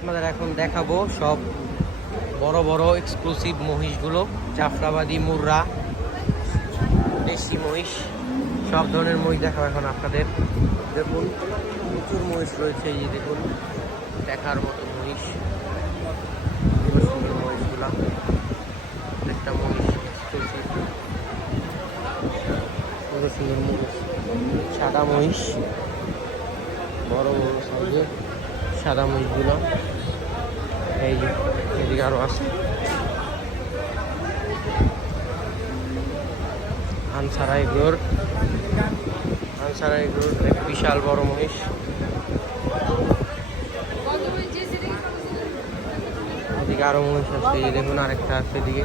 আপনাদের এখন দেখাবো সব বড় বড় এক্সক্লুসিভ মহিষগুলো, জাফরাবাদী, মুর্রা, দেশি মহিষ, সব ধরনের মহিষ দেখাবো এখন আপনাদের। দেখুন প্রচুর মহিষ রয়েছে, এই যে দেখুন দেখার মতো মহিষ, সুন্দর মহিষগুলা। একটা মহিষ এক্সক্লুসিভ, সুন্দর সুন্দর মহিষ, সাদা মহিষ, বড় বড় সাইজের সাদা মহিষগুলো। এই যে এদিকে আরো আছে আনসারা এগুলোর বিশাল বড় মহিষ। এদিকে আরো মহিষ আছে, এই দেখুন আরেকটা আছে এদিকে।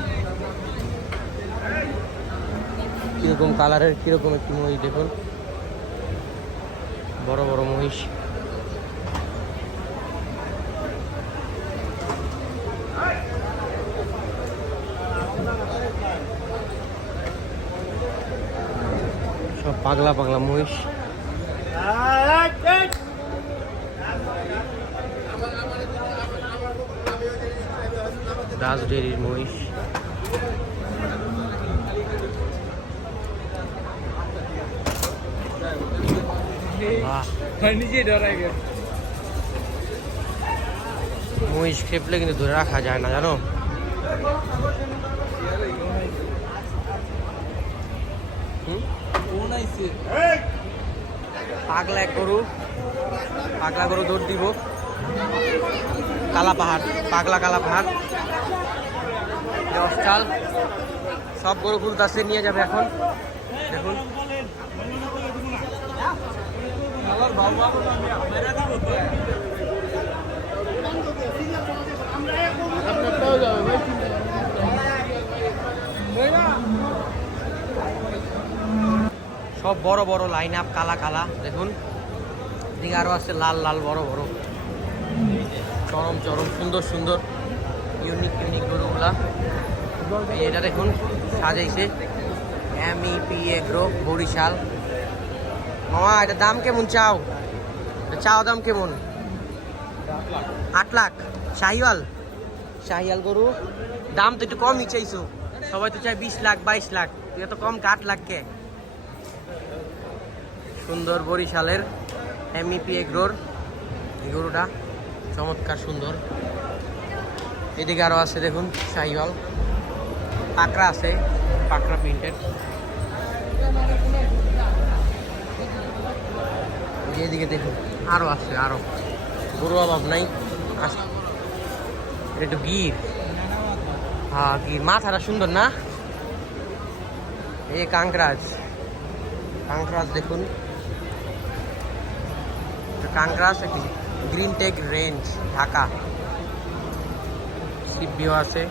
কিরকম কালারের কিরকম একটি মহিষ দেখুন, বড় বড় মহিষ। সব পাগলা পাগলা মহিষ। রাজ ডেরির মহিষ। মহিষ খেপলে কিন্তু ধরে রাখা যায় না, জানো। পাগলা গরু দৌড় দিব। কালা পাহাড়, পাগলা কালা পাহাড়, চাল সব গরু খুলতাছে, নিয়ে যাবে এখন। দেখুন সব বড় বড় লাইন আপ, কালা কালা। দেখুন এদিকে আরো আছে লাল লাল বড় বড়, চরম চরম সুন্দর সুন্দর ইউনিক গরুগুলা। এটা দেখুন সাজাইছে MEP এগ্রো বরিশাল। মামা এটা দাম কেমন চাও? দাম কেমন? 8 লাখ। শাহিওয়াল গরু দাম তো একটু কমই চাইছো, সবাই তো চাই 20 লাখ 22 লাখ, তুই এত কম 8 লাখ কে? সুন্দর বরিশালের MEP এগ্রোর এই গরুটা চমৎকার সুন্দর। এদিকে আরো আছে দেখুন শাহিওয়াল, পাকড়া আছে, পাকড়া প্রিন্টেড। এদিকে দেখুন আরো আছে, আরো গরু অভাব নাই। এটা একটু গির, হ্যাঁ গির, মাথাটা সুন্দর না? এই কাংরাজ দেখুন, কাংরাজ green tech range Dhaka, CPO আছে।